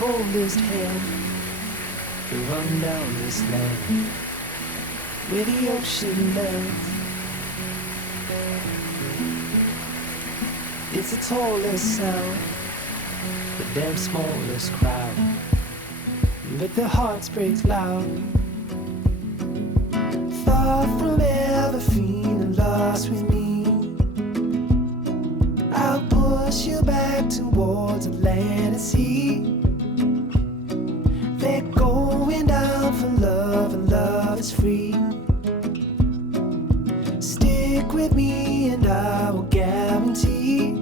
cold as hell to run down this land where the ocean melts. It's the tallest sound, the damn smallest crowd, but their hearts break loud. Far from ever feeling lost with me, I'll push you back towards the land and sea. They're going down for love, and love is free. Stick with me and I will guarantee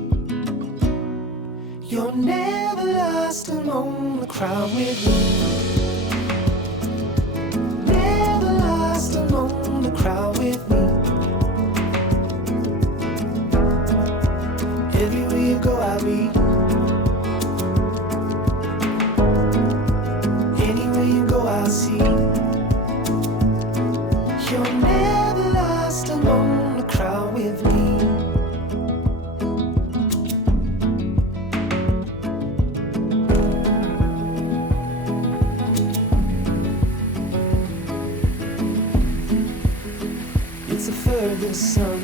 you're never lost among the crowd with me. Never lost among the crowd with me. Everywhere you go I'll be. Anywhere you go I'll see. You're never lost among the crowd with me. It's the furthest sun,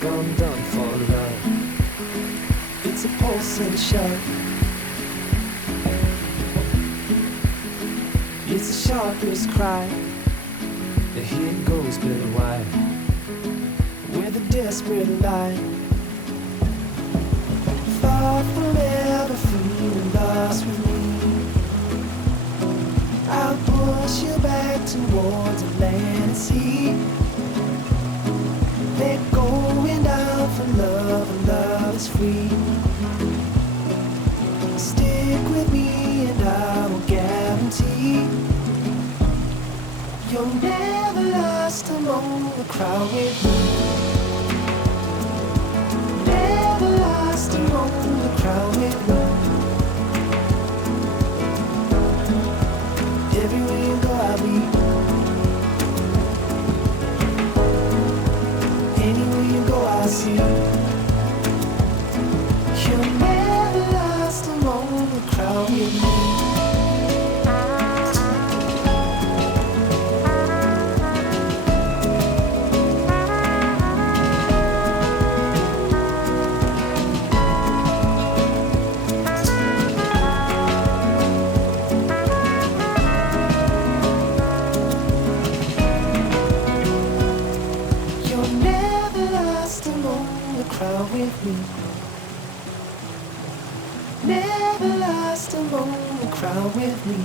gone done for love. It's a pulsing shout. It's the sharpest cry. The here goes but wide, where the desperate lie. Far from ever feeling lost with me, I'll push you back towards the land and sea. They're going down for love, and love is free. Stick with me and I will guarantee you're never lost among the crowd with me. Never lost among the crowd with me. Everywhere you go I'll be. Anywhere you go I'll see. You're never lost among the crowd with me. Crowd with me. Never lost among the crowd with me.